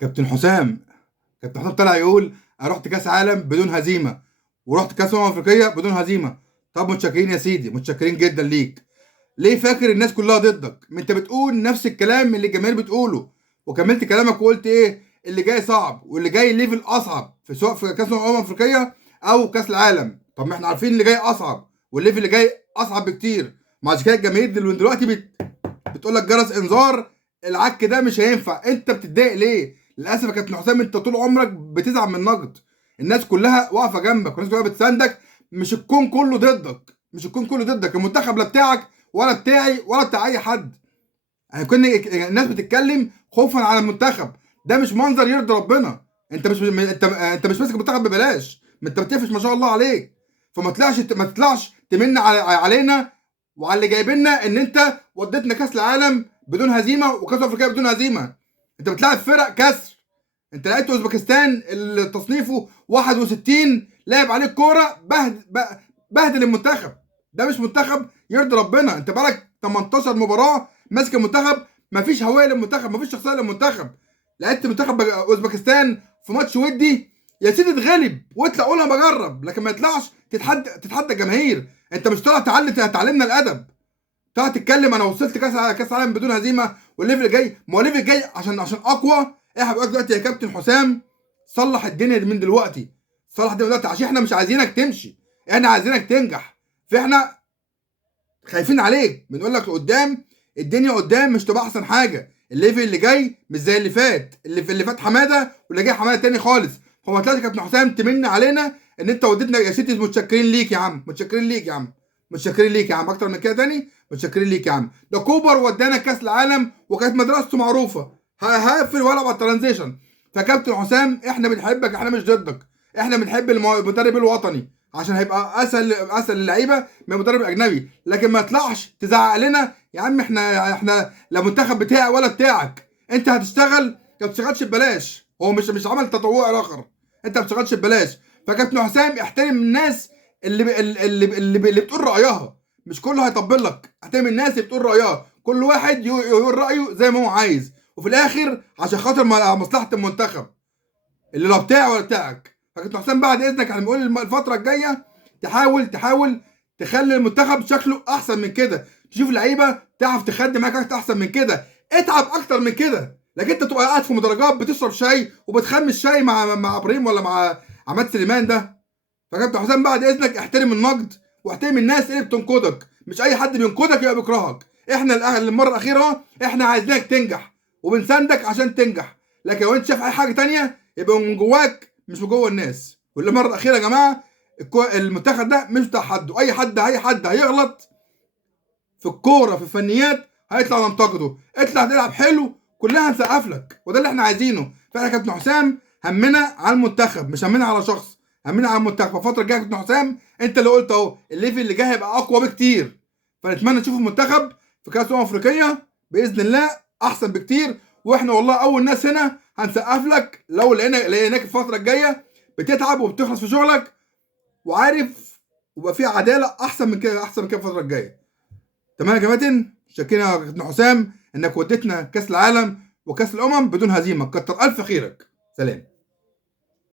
كابتن حسام كابتن حسام طلع يقول انا رحت كاس عالم بدون هزيمه، ورحت كاس افريقيه بدون هزيمه. طب متشكرين يا سيدي، متشكرين جدا ليك. ليه فاكر الناس كلها ضدك؟ ما انت بتقول نفس الكلام اللي الجماهير بتقوله، وكملت كلامك وقلت ايه اللي جاي صعب واللي جاي ليفل اصعب، في سواء في كاس افريقيه او كاس العالم. طب ما احنا عارفين اللي جاي اصعب والليفل اللي جاي اصعب بكتير. ما عشان كده الجماهير دلوقتي بتقول لك جرس انذار، العك ده مش هينفع. انت بتتضايق ليه؟ للاسف يا كابتن حسام انت طول عمرك بتزعل من النقد. الناس كلها واقفه جنبك والناس كلها بتساندك، مش الكون كله ضدك. مش الكون كله ضدك، المنتخب لا بتاعك ولا بتاعي ولا بتاع اي حد. يعني كنا الناس بتتكلم خوفا على المنتخب، ده مش منظر يرضي ربنا. انت مش ماسك المنتخب ببلاش، ما انت بتقفش ما شاء الله عليك. فما تطلعش ما تطلعش تمن علينا وعلى اللي جايبيننا ان انت وديتنا كاس العالم بدون هزيمه وكاس افريقيا بدون هزيمه. انت بتلاعب فرق كسر. انت لعبت اوزبكستان اللي تصنيفه 61، لعب عليك كوره بهدل المنتخب. ده مش منتخب يرضي ربنا. انت بقالك 18 مباراه ماسك المنتخب، مفيش هويه للمنتخب، مفيش شخصيه للمنتخب. لعبت منتخب اوزبكستان في ماتش ودي، يا سيدي اتغلب واطلع قولها بجرب، لكن ما يطلعش تتحدى الجماهير. انت مش طالع تعلمنا الادب، طالع تتكلم انا وصلت كاس عالم بدون هزيمه والليفل جاي. ما هو الليفل جاي عشان اقوى. احنا بقى دلوقتي يا كابتن حسام صلح الدنيا دي من دلوقتي، صلح الدنيا دلوقتي، عشان احنا مش عايزينك تمشي، احنا عايزينك تنجح. فاحنا خايفين عليك، بنقول لك قدام الدنيا قدام مش تبقى احسن حاجه. الليفل اللي جاي مش زي اللي فات، اللي فات حماده واللي جاي حماده تاني خالص. فما طلعش كابتن حسام تمن علينا ان انت وديتنا يا سيدي. متشكرين ليك يا عم، متشكرين ليك يا عم، متشكرين ليك يا عم، اكتر من كده تاني متشكرين ليك يا عم. ده كوبر ودانا كاس العالم وكانت مدرسته معروفه، هقفل والعب على الترانزيشن. فكابتن حسام احنا بنحبك، احنا مش ضدك. احنا بنحب المدرب الوطني عشان هيبقى اسهل للعيبه من المدرب الاجنبي. لكن ما يطلعش تزعق لنا يا عم. احنا لا منتخب بتاعي ولا بتاعك. انت هتشتغل ما بتشتغلش ببلاش، هو مش عمل تطوعي اخر. انت ما بتشتغلش ببلاش. فكابتن حسام احترم الناس اللي بتقول رايها، مش كله هيطبل لك. احترم الناس اللي بتقول رايها، كل واحد يقول رايه زي ما هو عايز، وفي الاخر عشان خاطر مصلحه المنتخب اللي لا بتاعي ولا بتاعك. فكابتن حسام بعد اذنك احنا بنقول الفتره الجايه تحاول تخلي المنتخب شكله احسن من كده، تشوف لعيبه تعرف تخدم معاك أكتر احسن من كده، اتعب اكتر من كده. لكن انت تبقى قاعد في مدرجات بتشرب شاي وبتخمس شاي مع ابراهيم ولا مع عماد سليمان ده. فكابتن حسام بعد اذنك احترم النقد واحترم الناس اللي بتنقدك، مش اي حد بينقدك يبقى بيكرهك. احنا المره الاخيره احنا عايزينك تنجح وبنساندك عشان تنجح. لكن لو انت شايف اي حاجه تانية يبقى من جواك مش من جوه الناس. والمره الاخيره يا جماعه المنتخب ده مش بتاع حد، واي حد هيغلط في الكوره في الفنيات هيطلع ننتقده. اطلع تلعب حلو كلها هنسقف لك، وده اللي احنا عايزينه. فاحنا يا كابتن حسام همنا على المنتخب مش همنا على شخص، همنا على المنتخب. الفتره الجايه يا كابتن حسام انت اللي قلت اهو الليفل اللي جاي هيبقى اقوى بكتير. فنتمنى نشوف المنتخب في كاس افريقيا باذن الله احسن بكتير. واحنا والله اول ناس هنا هنسقف لك لو لقيناك الفتره الجايه بتتعب وبتخلص في شغلك وعارف، ويبقى في عداله احسن من كده، احسن من كده الفتره الجايه. تمام يا كباتن، شكرا يا كابتن حسام انك وديتنا كاس العالم وكاس الامم بدون هزيمه، كتر الف خيرك. سلام.